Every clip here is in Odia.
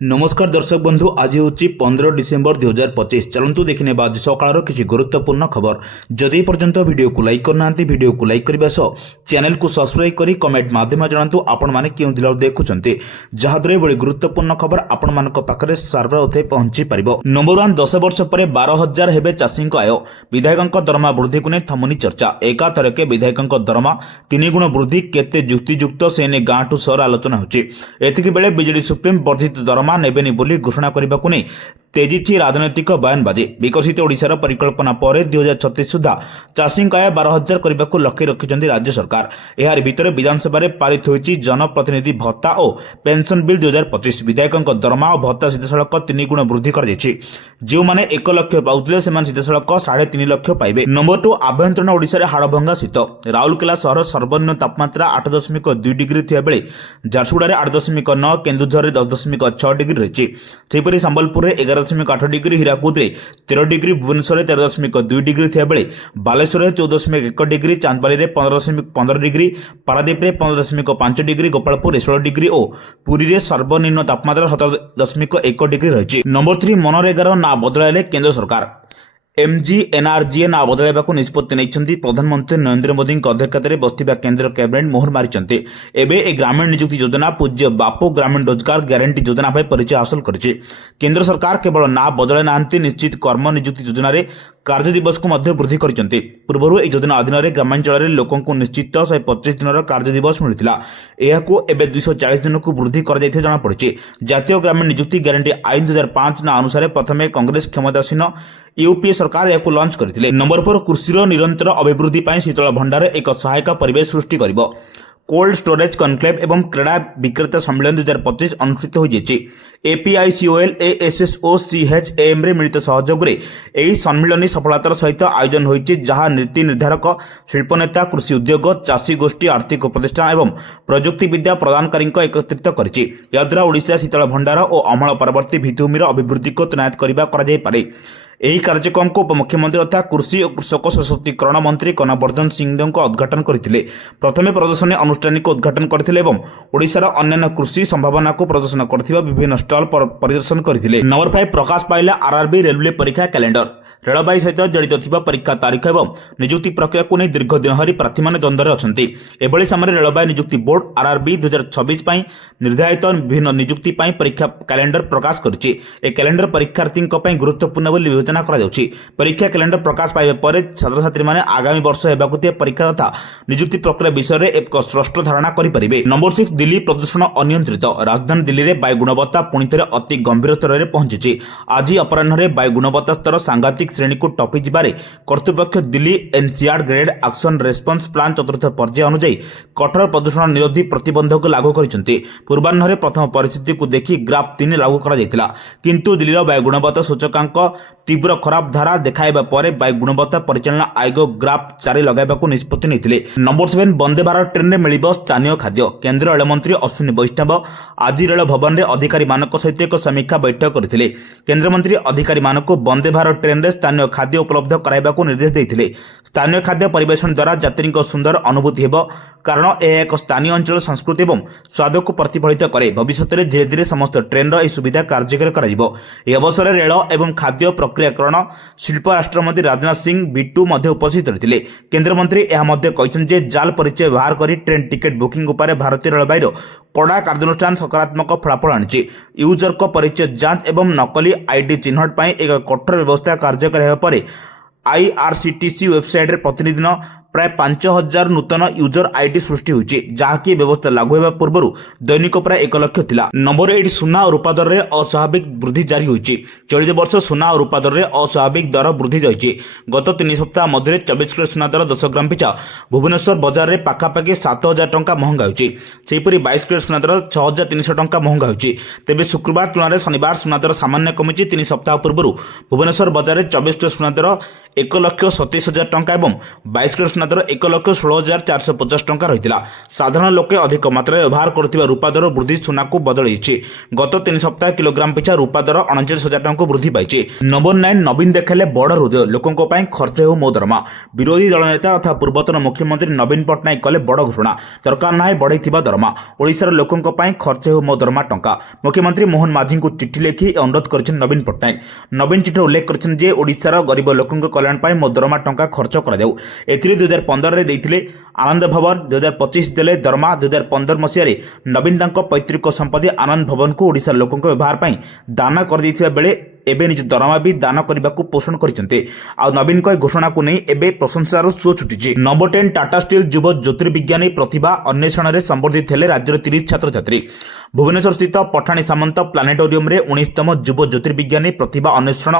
नमस्कार दर्शक बंधु आज हूँ 15 डिसेम्बर 2025। चलतु देखने आज सकाल किसी गुरुत्वपूर्ण खबर। जदि पर्यंत वीडियो को लाइक करना वीडियो को लाइक करने सह चैनल को सब्सक्राइब करी कमेंट माध्यम जनातु आपण मैंने क्यों जिला देखुंत जहाद्वारा बड़ी गुरुत्वपूर्ण खबर आपण मान पाखे सर्वर उठे पहुंची पार। नंबर 1 10 वर्ष पर 12,000 हेबे चाषी आय। विधायकों दरमा वृद्धि को नहीं थमुनी चर्चा। एकाथरके विधायकों दरमा 3 गुण वृद्धि केते युक्तियुक्त से ने गाँ टू सहर आलोचना होती बेले बिजेडी सुप्रीम वर्धित दरमा नेबेनी बोली घोषणा करने को नहीं तेजी राजनैतिक बयानबाजी। विकसित ओडिशार परिकल्पना पर 2036 सुधा चाषी आय 12,000 करने को लक्ष्य रखिंट राज्य सरकार। यार भितर विधानसभा पारित होती जनप्रतिनिधि भत्ता और पेंशन बिल 2025। विधायकों दरमा और भत्ता सीधासख 3 गुण वृद्धि कर जो मैंने 1 लाख पाते सीधासख 3.5 लाख पाइबे। नंबर 2 आभ्यंतरण ओडिशा रे हाड़भंगा शीत। राउरकेला सहर सर्वनिम्न तापमात्रा 8.2 डिग्री थिया बेले झारसुगुड़ा 8.9, केन्दुझर 10.6 डिग्री रही। Sambalpur 11.8 degree, Hirakud 13 degree, Bhubaneswar 13.2 degree थिया बेले Baleshwar 14.1 degree, Chandbali 15.15 degree, Paradip 15.5 degree, Gopalpur 16 degree और पुरी रे सर्वनिम्न तापमात्रा 17.1 डिग्री रही। नंबर 3 मनरेगार ना बदलाइले केंद्र सरकार। MGNRGA ना बदल निष्पत्ति नहीं प्रधानमंत्री नरेंद्र मोदी अध्यक्षतार बसता केंद्र कैबिनेट मोहर मारी। एवं ग्रामीण नियुक्ति योजना पूज्य बापू ग्रामीण रोजगार ग्यारंटी योजना भाई परिचय हासिल करिछि। केंद्र सरकार केवल ना बदल ना निश्चित कर्म नियुक्ति योजना कार्य दिवस को वृद्धि करिसेंति। पूर्व यह योजना अधीन ग्रामांचल लोकों निश्चित 125 दिन कार्य दिवस मिलता। यह 240 दिन को वृद्धि कर जमापड़ी। जातीय ग्रामीण नियुक्ति ग्यारंटी आईन 2005 ना अनुसार प्रथम कांग्रेस क्षमतासीन यूपीए सरकार यह लॉन्च करथिले। नंबर 4 कृषि निरंतर अभिवृद्धि पर शीतल भंडार एक सहायक परिवेश सृष्टि करिबो। कोल्ड स्टोरेज कनक्लेव एवं क्रीड़ा विक्रेता सम्मेलन 2025 अनुष्ठित हो जाएगी। APICOL ASSOCHAM रे मिलित सहयोग रे एही सम्मेलन सफलतार सहित आयोजन होइछि, जहां नीति निर्धारक, शिल्पनेता, कृषि उद्योग, चाषी गोष्ठी, आर्थिक प्रतिष्ठान एवं प्रजुक्ति विद्या प्रदानकारी एकत्रित करिछि। याद्वारा ओडिशा शीतल भंडार और अमल परवर्ती भित्तिभूमिर अभिवृद्धि को तैनात करिबा करा जाय पारे। ଏହି କାର୍ଯ୍ୟକ୍ରମକୁ ଉପମୁଖ୍ୟମନ୍ତ୍ରୀ ତଥା କୃଷି ଓ କୃଷକ ସଶକ୍ତିକରଣ ମନ୍ତ୍ରୀ କନବର୍ଦ୍ଧନ ସିଂଦେଓ ଉଦ୍ଘାଟନ କରିଥିଲେ। ପ୍ରଥମେ ପ୍ରଦର୍ଶନୀ ଅନୁଷ୍ଠାନିକ ଉଦ୍ଘାଟନ କରିଥିଲେ ଏବଂ ଓଡ଼ିଶାର ଅନ୍ୟାନ୍ୟ କୃଷି ସମ୍ଭାବନାକୁ ପ୍ରଦର୍ଶନ କରୁଥିବା ବିଭିନ୍ନ ଷ୍ଟଲ ପରିଦର୍ଶନ କରିଥିଲେ। ନମ୍ବର 5 ପ୍ରକାଶ ପାଇଲା RRB ରେଲୱେ ପରୀକ୍ଷା କ୍ୟାଲେଣ୍ଡର। ରେଳବାଇ ସହିତ ଜଡ଼ିତ ଥିବା ପରୀକ୍ଷା ତାରିଖ ଏବଂ ନିଯୁକ୍ତି ପ୍ରକ୍ରିୟାକୁ ନେଇ ଦୀର୍ଘ ଦିନ ଧରି ପ୍ରାର୍ଥୀମାନେ ଦ୍ୱନ୍ଦ୍ୱରେ ଅଛନ୍ତି। ଏଭଳି ସମୟରେ ରେଳବାଇ ନିଯୁକ୍ତି ବୋର୍ଡ RRB 2026 ପାଇଁ ନିର୍ଦ୍ଧାରିତ ବିଭିନ୍ନ ନିଯୁକ୍ତି ପାଇଁ ପରୀକ୍ଷା କ୍ୟାଲେଣ୍ଡର ପ୍ରକାଶ କରିଛି। ଏହି କ୍ୟାଲେଣ୍ଡର ପରୀକ୍ଷାର୍ଥୀଙ୍କ ପାଇଁ ଗୁରୁତ୍ୱପୂର୍ଣ୍ଣ ବୋଲି ବିବେଚନା କରାଯାଉଛି। ପରୀକ୍ଷା କ୍ୟାଲେଣ୍ଡର ପ୍ରକାଶ ପାଇବା ପରେ ଛାତ୍ରଛାତ୍ରୀମାନେ ଆଗାମୀ ବର୍ଷ ହେବାକୁ ଥିବା ପରୀକ୍ଷା ତଥା ନିଯୁକ୍ତି ପ୍ରକ୍ରିୟା ବିଷୟରେ ଏକ ସ୍ପଷ୍ଟ ଧାରଣା କରିପାରିବେ। ନମ୍ବର 6 ଦିଲ୍ଲୀ ପ୍ରଦୂଷଣ ଅନିୟନ୍ତ୍ରିତ। ରାଜଧାନୀ ଦିଲ୍ଲୀରେ ବାୟୁ ଗୁଣବତ୍ତା ପୁଣି ଥରେ ଅତି ଗମ୍ଭୀର ସ୍ତରରେ ପହଞ୍ଚିଛି। ଆଜି ଅପରାହ୍ନରେ ବାୟୁ ଗୁଣବତ୍ତା ସ୍ତର ସାଂଘାତିକ ଶ୍ରେଣୀକୁ ଟପି ଯିବାରେ କର୍ତ୍ତୃପକ୍ଷ Delhi NCR grade action response plan ଚତୁର୍ଥ ପର୍ଯ୍ୟାୟ ଅନୁଯାୟୀ କଠୋର ପ୍ରଦୂଷଣ ନିରୋଧୀ ପ୍ରତିବନ୍ଧକ ଲାଗୁ କରିଛନ୍ତି। ପୂର୍ବାହ୍ନରେ ପ୍ରଥମ ପରିସ୍ଥିତିକୁ ଦେଖି ଗ୍ରାଫ୍ 3 ଲାଗୁ କରାଯାଇଥିଲା, କିନ୍ତୁ ଦିଲ୍ଲୀର ବାୟୁ ଗୁଣବତ୍ତା ସୂଚକାଙ୍କ तीव्र खराब धारा देखाइबा परे वायु गुणवत्ता परिचालना आयोग ग्राफ 4 लगाइबाकू निष्पत्ति नेथिले। नंबर 7 वंदे भारत ट्रेन रे मिलिबो स्थानीय खाद्य। केंद्र रेल मंत्री अश्विनी वैष्णव आज रेल भवन रे अधिकारी मानक सहित एक समीक्षा बैठक करथिले। केंद्र मंत्री अधिकारी मानक वंदे भारत ट्रेन रे स्थानीय खाद्य उपलब्ध कराइबाकू निर्देश देथिले। स्थानीय खाद्य परिवेशन द्वारा यात्री सुंदर अनुभूति हेबो, कारण यह एक स्थानीय अंचल संस्कृति एवं स्वाद को प्रतिफलित करे। भविष्य में धीरे धीरे समस्त ट्रेन रो सुविधा कार्यकारी करा। अवसर रेल एवं खाद्य प्रक्रियाकरण शिल्प राष्ट्रमंत्री राजनाथ सिंह बिट्टू उपस्थित रही। केंद्रमंत्री कहते जाल परिचय बाहर कर ट्रेन टिकेट बुकिंग उपर भारतीय रेलवाई कड़ा कार्यानुष्ठान सकारात्मक फलाफल आनी। यूजर को परिचय जांच एवं नकली आईडी चिन्हट पर एक कठोर व्यवस्था कार्यकारी होगा पर IRCTC वेबसाइट रे प्रतिदिन प्राय 5,000 नूतन यूजर आईडी सृष्टि होइछि, जहाँकि व्यवस्था लागू होगा पूर्व दैनिक प्राय 1 लाख थिला। नंबर 8 सुना और रूपा दर रे अस्वाभाविक वृद्धि जारी होइछि। चलित वर्ष सुना और रूपा दर रे अस्वाभाविक दर वृद्धि जाइछि। गत 3 सप्ताह मध्य 24 किलो सुना दर 10 ग्राम पिछा भुवनेश्वर बजार रे पाखापाखि 7,000 टंका महंगा होइछि। सेहिपरि 22 किलो सुना दर 6,300 टंका महंगा होइछि। तेबे शुक्रवार तुलना रे शनिवार सुना दर सामान्य कमिछि। 3 सप्ताह पूर्व भुवनेश्वर बजार रे 24 किलो सुना दर 1,27,000 ଟଙ୍କା ଏବଂ 22 କ୍ୟାରେଟ୍ ସୁନା ଦର 1,16,450 ଟଙ୍କା ରହିଥିଲା। ସାଧାରଣ ଲୋକେ ଅଧିକ ମାତ୍ରାରେ ବ୍ୟବହାର କରୁଥିବା ରୂପା ଦର ବୃଦ୍ଧି ସୁନାକୁ ବଦଳାଇଛି। ଗତ 3 ସପ୍ତାହ କିଲୋଗ୍ରାମ ପିଛା ରୂପା ଦର 39,000 ଟଙ୍କାକୁ ବୃଦ୍ଧି ପାଇଛି। ନମ୍ବର 9 ନବୀନ ଦେଖାଇଲେ ବଡ଼ ହୃଦୟ, ଲୋକଙ୍କ ପାଇଁ ଖର୍ଚ୍ଚ ହେଉ ମୋ ଦରମା। ବିରୋଧୀ ଦଳ ନେତା ତଥା ପୂର୍ବତନ ମୁଖ୍ୟମନ୍ତ୍ରୀ ନବୀନ ପଟ୍ଟନାୟକ କଲେ ବଡ଼ ଘୋଷଣା, ଦରକାର ନାହିଁ ବଢ଼େଇଥିବା ଦରମା, ଓଡ଼ିଶାର ଲୋକଙ୍କ ପାଇଁ ଖର୍ଚ୍ଚ ହେଉ ମୋ ଦରମା ଟଙ୍କା। ମୁଖ୍ୟମନ୍ତ୍ରୀ ମୋହନ ମାଝୀଙ୍କୁ ଚିଠି ଲେଖି ଅନୁରୋଧ କରିଛନ୍ତି ନବୀନ ପଟ୍ଟନାୟକ। ନବୀନ ଚିଠିରେ ଉଲ୍ଲେଖ କରିଛନ୍ତି ଯେ ଓଡ଼ିଶାର ଗରିବ ଲୋକଙ୍କ କଲ୍ୟାଣ ପାଇଁ ମୋ ଦରମା ଟଙ୍କା ଖର୍ଚ୍ଚ କରାଯାଉ। ଏଥିରେ 2015ରେ ଦେଇଥିଲେ ଆନନ୍ଦ ଭବନ, 2025 ଦେଲେ ଦରମା। 2015 ମସିହାରେ ନବୀନ ତାଙ୍କ ପୈତୃକ ସମ୍ପତ୍ତି ଆନନ୍ଦ ଭବନକୁ ଓଡ଼ିଶାର ଲୋକଙ୍କ ବ୍ୟବହାର ପାଇଁ ଦାନ କରିଦେଇଥିବା ବେଳେ ଏବେ ନିଜ ଦରମା ବି ଦାନ କରିବାକୁ ପୋଷଣ କରିଛନ୍ତି। ଆଉ ନବୀନଙ୍କ ଏହି ଘୋଷଣାକୁ ନେଇ ଏବେ ପ୍ରଶଂସାର ସୁଅ ଛୁଟିଛି। ନମ୍ବର 10 ଟାଟା ଷ୍ଟିଲ୍ ଯୁବ ଜ୍ୟୋତିର୍ବିଜ୍ଞାନୀ ପ୍ରତିଭା ଅନ୍ୱେଷଣରେ ସମ୍ବର୍ଦ୍ଧିତ ହେଲେ ରାଜ୍ୟର 30 ଛାତ୍ରଛାତ୍ରୀ। ଭୁବନେଶ୍ୱରସ୍ଥିତ ପଠାଣି ସାମନ୍ତ ପ୍ଲାନେଟୋରିୟମରେ 19ତମ ଯୁବ ଜ୍ୟୋତିର୍ବିଜ୍ଞାନୀ ପ୍ରତିଭା ଅନ୍ୱେଷଣ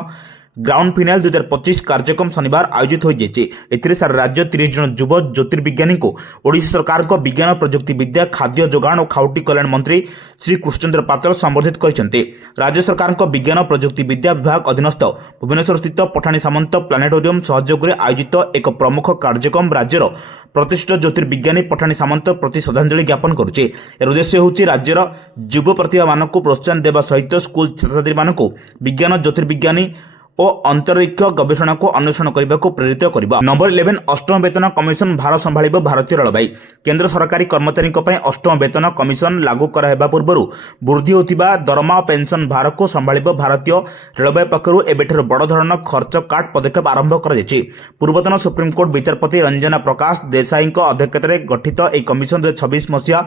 ଗ୍ରାଉଣ୍ଡ ଫିନାଲ 2025 କାର୍ଯ୍ୟକ୍ରମ ଶନିବାର ଆୟୋଜିତ ହୋଇଯାଇଛି। ଏଥିରେ ସାରା ରାଜ୍ୟ 30 ଜଣ ଯୁବ ଜ୍ୟୋତିର୍ବିଜ୍ଞାନୀଙ୍କୁ ଓଡ଼ିଶା ସରକାରଙ୍କ ବିଜ୍ଞାନ ପ୍ରଯୁକ୍ତି ବିଦ୍ୟା ଖାଦ୍ୟ ଯୋଗାଣ ଓ ଖାଉଟି କଲ୍ୟାଣ ମନ୍ତ୍ରୀ ଶ୍ରୀ କୃଷ୍ଣଚନ୍ଦ୍ର ପାତ୍ର ସମ୍ବର୍ଦ୍ଧିତ କରିଛନ୍ତି। ରାଜ୍ୟ ସରକାରଙ୍କ ବିଜ୍ଞାନ ପ୍ରଯୁକ୍ତି ବିଦ୍ୟା ବିଭାଗ ଅଧୀନସ୍ଥ ଭୁବନେଶ୍ୱରସ୍ଥିତ ପଠାଣି ସାମନ୍ତ ପ୍ଲାନେଟୋରିୟମ ସହଯୋଗରେ ଆୟୋଜିତ ଏକ ପ୍ରମୁଖ କାର୍ଯ୍ୟକ୍ରମ ରାଜ୍ୟର ପ୍ରତିଷ୍ଠିତ ଜ୍ୟୋତିର୍ବିଜ୍ଞାନୀ ପଠାଣି ସାମନ୍ତ ପ୍ରତି ଶ୍ରଦ୍ଧାଞ୍ଜଳି ଜ୍ଞାପନ କରୁଛି। ଏହାର ଉଦ୍ଦେଶ୍ୟ ହେଉଛି ରାଜ୍ୟର ଯୁବ ପ୍ରତିଭାମାନଙ୍କୁ ପ୍ରୋତ୍ସାହନ ଦେବା ସହିତ ସ୍କୁଲ ଛାତ୍ରଛାତ୍ରୀମାନଙ୍କୁ ବିଜ୍ଞାନ ଜ୍ୟୋତିର୍ବିଜ୍ଞାନୀ ଓ ଅନ୍ତରୀକ୍ଷ ଗବେଷଣାକୁ ଅନ୍ୱେଷଣ କରିବାକୁ ପ୍ରେରିତ କରିବା। ନମ୍ବର 11 ଅଷ୍ଟମ ବେତନ କମିଶନ ଭାର ସମ୍ଭାଳିବ ଭାରତୀୟ ରେଳବାଇ। କେନ୍ଦ୍ର ସରକାରୀ କର୍ମଚାରୀଙ୍କ ପାଇଁ ଅଷ୍ଟମ ବେତନ କମିଶନ ଲାଗୁ କରାହେବା ପୂର୍ବରୁ ବୃଦ୍ଧି ହେଉଥିବା ଦରମା ଓ ପେନ୍ସନ ଭାରକୁ ସମ୍ଭାଳିବ ଭାରତୀୟ ରେଳବାଇ ପକ୍ଷରୁ ଏବେଠାରୁ ବଡ଼ ଧରଣର ଖର୍ଚ୍ଚ କାଟ ପଦକ୍ଷେପ ଆରମ୍ଭ କରାଯାଇଛି। ପୂର୍ବତନ ସୁପ୍ରିମକୋର୍ଟ ବିଚାରପତି ରଞ୍ଜନା ପ୍ରକାଶ ଦେଶାଇଙ୍କ ଅଧ୍ୟକ୍ଷତାରେ ଗଠିତ ଏହି କମିଶନ 2026 ମସିହା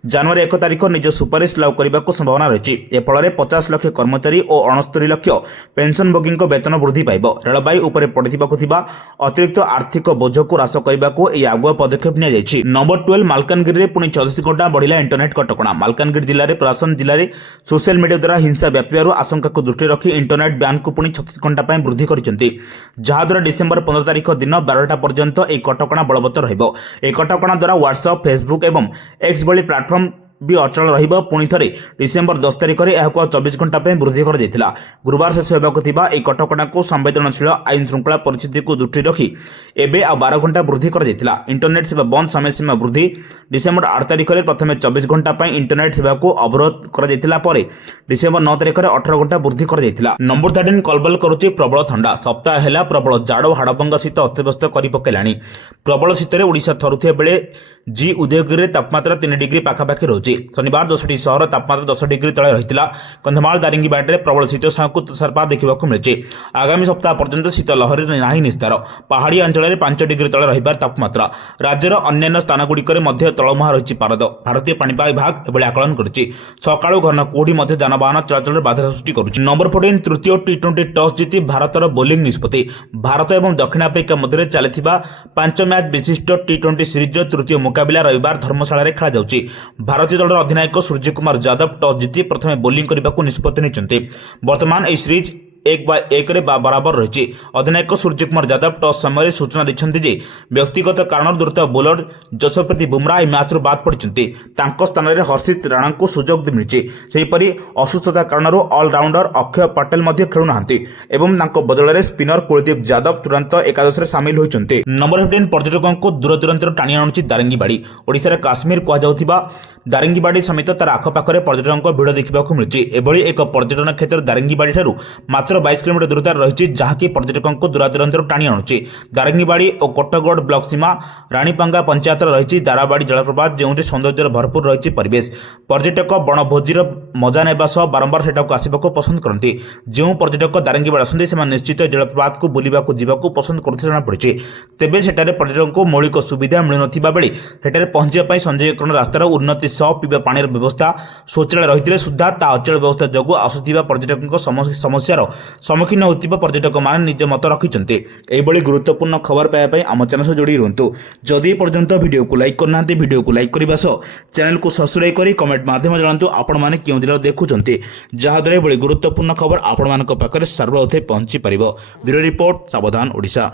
ଜାନୁଆରୀ 1 ତାରିଖ ନିଜ ସୁପାରିଶ ଲାଗୁ କରିବାକୁ ସମ୍ଭାବନା ରହିଛି। ଏ ଫଳରେ 50 ଲକ୍ଷ କର୍ମଚାରୀ ଓ 69 ଲକ୍ଷ ପେନ୍ସନଭୋଗୀଙ୍କ ବେତନ ବୃଦ୍ଧି ପାଇବ। ରେଳବାଇ ଉପରେ ପଡ଼ିବାକୁ ଥିବା ଅତିରିକ୍ତ ଆର୍ଥିକ ବୋଝକୁ ହ୍ରାସ କରିବାକୁ ଏହି ଆଗୁଆ ପଦକ୍ଷେପ ନିଆଯାଇଛି। ନମ୍ବର 12 ମାଲକାନଗିରିରେ ପୁଣି 36 ଘଣ୍ଟା ବଢ଼ିଲା ଇଣ୍ଟରନେଟ୍ କଟକଣା। ମାଲକାନଗିରି ଜିଲ୍ଲାରେ ପ୍ରଶାସନ ଜିଲ୍ଲାରେ ସୋସିଆଲ ମିଡିଆ ଦ୍ୱାରା ହିଂସା ବ୍ୟାପିବାରୁ ଆଶଙ୍କାକୁ ଦୃଷ୍ଟିରେ ରଖି ଇଣ୍ଟରନେଟ୍ ବ୍ୟାନ୍କୁ ପୁଣି 36 ଘଣ୍ଟା ପାଇଁ ବୃଦ୍ଧି କରିଛନ୍ତି, ଯାହାଦ୍ୱାରା ଡିସେମ୍ବର 15 ତାରିଖ ଦିନ 12ଟା ପର୍ଯ୍ୟନ୍ତ ଏହି କଟକଣା ବଳବତ୍ତର ରହିବ। ଏହି କଟକଣା ଦ୍ୱାରା ହ୍ୱାଟ୍ସଆପ୍, ଫେସବୁକ୍ ଏବଂ ଏକ୍ସ ଭଳି ପ୍ଲାଟଫର୍ମ ବି ଅଚଳ ରହିବ। ପୁଣି ଥରେ ଡିସେମ୍ବର 10 ତାରିଖରେ ଏହାକୁ 24 ଘଣ୍ଟା ପାଇଁ ବୃଦ୍ଧି କରାଯାଇଥିଲା। ଗୁରୁବାର ଶେଷ ହେବାକୁ ଥିବା ଏହି କଟକଣାକୁ ସମ୍ବେଦନଶୀଳ ଆଇନ ଶୃଙ୍ଖଳା ପରିସ୍ଥିତିକୁ ଦୃଷ୍ଟିରେ ରଖି ଏବେ ଆଉ 12 ଘଣ୍ଟା ବୃଦ୍ଧି କରାଯାଇଥିଲା। ଇଣ୍ଟରନେଟ୍ ସେବା ବନ୍ଦ ସମୟସୀମା ବୃଦ୍ଧି। ଡିସେମ୍ବର 8 ତାରିଖରେ ପ୍ରଥମେ 24 ଘଣ୍ଟା ପାଇଁ ଇଣ୍ଟରନେଟ୍ ସେବାକୁ ଅବରୋଧ କରାଯାଇଥିଲା, ପରେ ଡିସେମ୍ବର 9 ତାରିଖରେ 18 ଘଣ୍ଟା ବୃଦ୍ଧି କରାଯାଇଥିଲା। ନମ୍ବର 13 କଲବଲ କରୁଛି ପ୍ରବଳ ଥଣ୍ଡା। ସପ୍ତାହ ହେଲା ପ୍ରବଳ ଜାଡ଼ ଓ ହାଡ଼ଭଙ୍ଗା ଶୀତ ଅସ୍ତବ୍ୟସ୍ତ କରି ପକାଇଲାଣି। ପ୍ରବଳ ଶୀତରେ ଓଡ଼ିଶା ଥରୁଥିବା ବେଳେ ଜି ଉଦୟଗିରିରେ ତାପମାତ୍ରା 3 ଡିଗ୍ରୀ ପାଖାପାଖି ରହୁଛି। ଶନିବାର 10ଟି ସହର ତାପମାତ୍ରା 10 ଡିଗ୍ରୀ ତଳେ ରହିଥିଲା। କନ୍ଧମାଳ ଦାରିଙ୍ଗିବାଡ଼ିରେ ପ୍ରବଳ ଶୀତ ସାଙ୍ଗକୁ ତୁଷାରପାତ ଦେଖିବାକୁ ମିଳିଛି। ଆଗାମୀ ସପ୍ତାହ ପର୍ଯ୍ୟନ୍ତ ଶୀତ ଲହରୀ ନାହିଁ ନିସ୍ତାର। ପାହାଡ଼ିଆ ଅଞ୍ଚଳରେ 5 ଡିଗ୍ରୀ ତଳେ ରହିବାର ତାପମାତ୍ରା। ରାଜ୍ୟର ଅନ୍ୟାନ୍ୟ ସ୍ଥାନଗୁଡ଼ିକରେ ମଧ୍ୟ ତଳମୁହାଁ ରହିଛି ପାରଦ। ଭାରତୀୟ ପାଣିପାଗ ବିଭାଗ ଏଭଳି ଆକଳନ କରିଛି। ସକାଳୁ ଘନ କୁହୁଡ଼ି ମଧ୍ୟ ଯାନବାହନ ଚଳାଚଳରେ ବାଧା ସୃଷ୍ଟି କରୁଛି। ନମ୍ବର 14 ତୃତୀୟ ଟି20 ଟସ୍ ଜିତି ଭାରତର ବୋଲିଂ ନିଷ୍ପତ୍ତି। ଭାରତ ଏବଂ ଦକ୍ଷିଣ ଆଫ୍ରିକା ମଧ୍ୟରେ ଚାଲିଥିବା 5 ମ୍ୟାଚ୍ ବିଶିଷ୍ଟ ଟି20 ସିରିଜର ତୃତୀୟ ମୁକାବିଲା ରବିବାର ଧର୍ମଶାଳାରେ ଖେଳାଯାଉଛି। ଭାରତୀୟ ଦଳର ଅଧିନାୟକ ସୂର୍ଯ୍ୟକୁମାର ଯାଦବ ଟସ୍ ଜିତି ପ୍ରଥମେ ବୋଲିଂ କରିବାକୁ ନିଷ୍ପତ୍ତି ନେଇଛନ୍ତି। ବର୍ତ୍ତମାନ ଏହି ସିରିଜ 1-1ରେ ବରାବର ରହିଛି। ଅଧିନାୟକ ସୂର୍ଯ୍ୟକୁମାର ଯାଦବ ଟସ୍ ସମୟରେ ସୂଚନା ଦେଇଛନ୍ତି ଯେ ବ୍ୟକ୍ତିଗତ କାରଣରୁ ଦ୍ରୁତ ବୋଲର ଯଶପ୍ରୀତ ବୁମରା ଏହି ମ୍ୟାଚ୍ରୁ ବାଦ ପଡ଼ିଛନ୍ତି। ତାଙ୍କ ସ୍ଥାନରେ ହର୍ଷିତ ରାଣାଙ୍କୁ ସୁଯୋଗ ମିଳିଛି। ସେହିପରି ଅସୁସ୍ଥତା କାରଣରୁ ଅଲରାଉଣ୍ଡର ଅକ୍ଷୟ ପଟେଲ ମଧ୍ୟ ଖେଳୁନାହାନ୍ତି ଏବଂ ତାଙ୍କ ବଦଳରେ ସ୍ପିନର କୁଳଦୀପ ଯାଦବ ଚୂଡ଼ାନ୍ତ ଏକାଦଶରେ ସାମିଲ ହୋଇଛନ୍ତି। ନମ୍ବର 15 ପର୍ଯ୍ୟଟକଙ୍କୁ ଦୂରଦୂରାନ୍ତରୁ ଟାଣି ଆଣୁଛି ଦାରିଙ୍ଗିବାଡ଼ି। ଓଡ଼ିଶାର କାଶ୍ମୀର କୁହାଯାଉଥିବା ଦାରିଙ୍ଗିବାଡ଼ି ସମେତ ତାର ଆଖପାଖରେ ପର୍ଯ୍ୟଟକଙ୍କ ଭିଡ଼ ଦେଖିବାକୁ ମିଳିଛି। ଏଭଳି ଏକ ପର୍ଯ୍ୟଟନ କ୍ଷେତ୍ର ଦାରିଙ୍ଗିବାଡ଼ିଠାରୁ ମାତ୍ର 22 କିଲୋମିଟର ଦୂରତାରେ ରହିଛି, ଯାହାକି ପର୍ଯ୍ୟଟକଙ୍କୁ ଦୂରଦୂରାନ୍ତରୁ ଟାଣି ଆଣୁଛି। ଦାରିଙ୍ଗିବାଡ଼ି ଓ କୋଟଗଡ଼ ବ୍ଲକ ସୀମା ରାଣୀପାଙ୍ଗା ପଞ୍ଚାୟତରେ ରହିଛି ଦାରାବାଡ଼ି ଜଳପ୍ରପାତ, ଯେଉଁଠି ସୌନ୍ଦର୍ଯ୍ୟର ଭରପୁର ରହିଛି ପରିବେଶ। ପର୍ଯ୍ୟଟକ ବଣଭୋଜିର ମଜା ନେବା ସହ ବାରମ୍ବାର ସେଠାକୁ ଆସିବାକୁ ପସନ୍ଦ କରନ୍ତି। ଯେଉଁ ପର୍ଯ୍ୟଟକ ଦାରିଙ୍ଗିବାଡ଼ି ଆସନ୍ତି ସେମାନେ ନିଶ୍ଚିତ ଜଳପ୍ରପାତକୁ ବୁଲିବାକୁ ଯିବାକୁ ପସନ୍ଦ କରୁଥିବା ଜଣାପଡ଼ିଛି। ତେବେ ସେଠାରେ ପର୍ଯ୍ୟଟକଙ୍କୁ ମୌଳିକ ସୁବିଧା ମିଳୁନଥିବା ବେଳେ ସେଠାରେ ପହଞ୍ଚିବା ପାଇଁ ସଂଯୋଗୀକରଣ ରାସ୍ତାର ଉନ୍ନତି ସହ ପିଇବା ପାଣିର ବ୍ୟବସ୍ଥା, ଶୌଚାଳୟ ରହିଥିଲେ ସୁଦ୍ଧା ତାହା ଅଚଳ ବ୍ୟବସ୍ଥା ଯୋଗୁଁ ଆସୁଥିବା ପର୍ଯ୍ୟଟକଙ୍କ ସମସ୍ୟାର ସମ୍ମୁଖୀନ ହେଉଥିବା ପର୍ଯ୍ୟଟକମାନେ ନିଜ ମତ ରଖିଛନ୍ତି। ଏହିଭଳି ଗୁରୁତ୍ୱପୂର୍ଣ୍ଣ ଖବର ପାଇବା ପାଇଁ ଆମ ଚ୍ୟାନେଲ ସହ ଯୋଡ଼ି ରୁହନ୍ତୁ। ଯଦି ଏପର୍ଯ୍ୟନ୍ତ ଭିଡ଼ିଓକୁ ଲାଇକ୍ କରିନାହାନ୍ତି, ଭିଡ଼ିଓକୁ ଲାଇକ୍ କରିବା ସହ ଚ୍ୟାନେଲକୁ ସବସ୍କ୍ରାଇବ୍ କରି କମେଣ୍ଟ ମାଧ୍ୟମରେ ଜଣାନ୍ତୁ ଆପଣମାନେ କେଉଁ ଜିଲ୍ଲାରୁ ଦେଖୁଛନ୍ତି, ଯାହାଦ୍ୱାରା ଏଭଳି ଗୁରୁତ୍ୱପୂର୍ଣ୍ଣ ଖବର ଆପଣମାନଙ୍କ ପାଖରେ ସର୍ବପ୍ରଥମେ ପହଞ୍ଚି ପାରିବ। ବ୍ୟୁରୋ ରିପୋର୍ଟ, ସାବଧାନ ଓଡ଼ିଶା।